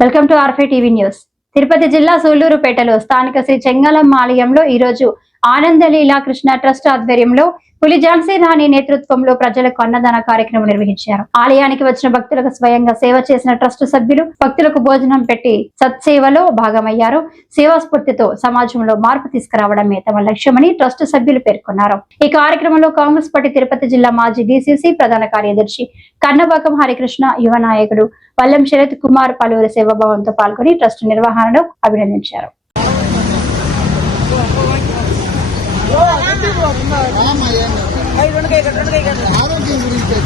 Welcome to R5 TV news. Tirupati జిల్లా సూళ్లూరుపేటలో స్థానిక శ్రీ చెంగళమ్మ ఆలయంలో ఈరోజు ఆనందలీలా కృష్ణ ట్రస్ట్ ఆధ్వర్యంలో పులి ఝాన్సీ రాణి నేతృత్వంలో ప్రజలకు అన్నదాన కార్యక్రమం నిర్వహించారు. ఆలయానికి వచ్చిన భక్తులకు స్వయంగా సేవ చేసిన ట్రస్ట్ సభ్యులు భక్తులకు భోజనం పెట్టి సత్సేవలో భాగమయ్యారు. సేవా స్ఫూర్తితో సమాజంలో మార్పు తీసుకురావడమే తమ లక్ష్యమని ట్రస్ట్ సభ్యులు పేర్కొన్నారు. ఈ కార్యక్రమంలో కాంగ్రెస్ పార్టీ తిరుపతి జిల్లా మాజీ డీసీసీ ప్రధాన కార్యదర్శి కన్నబాకం హరికృష్ణ, యువ నాయకుడు వల్లం శరత్ కుమార్ పలువురు సేవాభావంతో పాల్గొని ట్రస్ట్ నిర్వహణను అభినందించారు. ఆరోగ్యం గురించి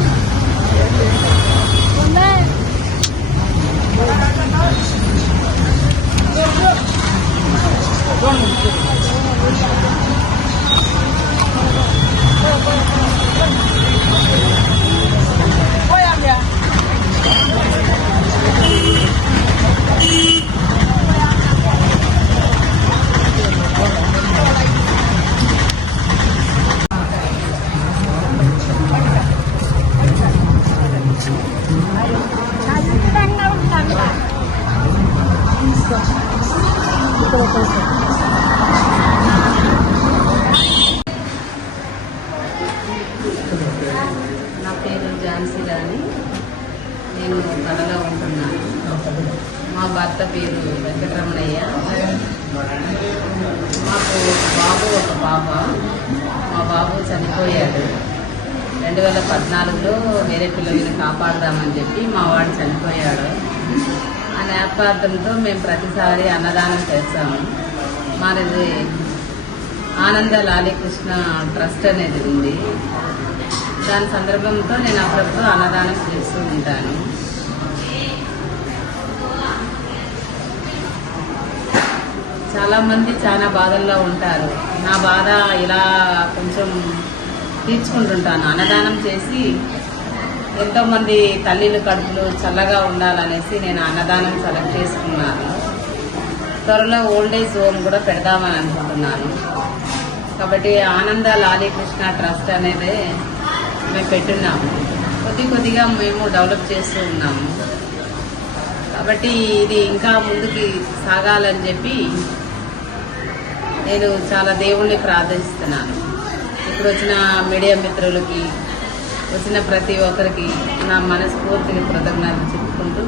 నా పేరు ఝాన్సీ రాణి. నేను కడలో ఉంటున్నాను. మా భర్త పేరు వెంకటరమణయ్య. మాకు బాబు ఒక పాప. మా బాబు చనిపోయాడు 2014లో. వేరే పిల్లల్ని కాపాడదామని చెప్పి మా వాడు చనిపోయాడు. ఆ నేపథ్యంతో మేము ప్రతిసారి అన్నదానం చేస్తాము. మాది ఆనంద లాలీకృష్ణ ట్రస్ట్ అనేది ఉంది. దాని సందర్భంతో నేను అప్పుడప్పుడు అన్నదానం చేస్తూ ఉంటాను. చాలామంది చాలా బాధల్లో ఉంటారు. నా బాధ ఇలా కొంచెం తీర్చుకుంటుంటాను. అన్నదానం చేసి ఎంతోమంది తల్లిలు కడుపులు చల్లగా ఉండాలనేసి నేను అన్నదానం సెలెక్ట్ చేసుకున్నాను. త్వరలో ఓల్డ్ ఏజ్ హోమ్ కూడా పెడదామని అనుకుంటున్నాను. కాబట్టి ఆనంద లాలీకృష్ణ ట్రస్ట్ అనేది మేము పెట్టున్నాము. కొద్దిగా మేము డెవలప్ చేస్తూ ఉన్నాము. కాబట్టి ఇది ఇంకా ముందుకి సాగాలని చెప్పి నేను చాలా దేవుణ్ణి ప్రార్థిస్తున్నాను. ఇప్పుడు వచ్చిన మీడియా మిత్రులకి, వచ్చిన ప్రతి ఒక్కరికి నా మనస్ఫూర్తిగా కృతజ్ఞతలు చెప్పుకుంటూ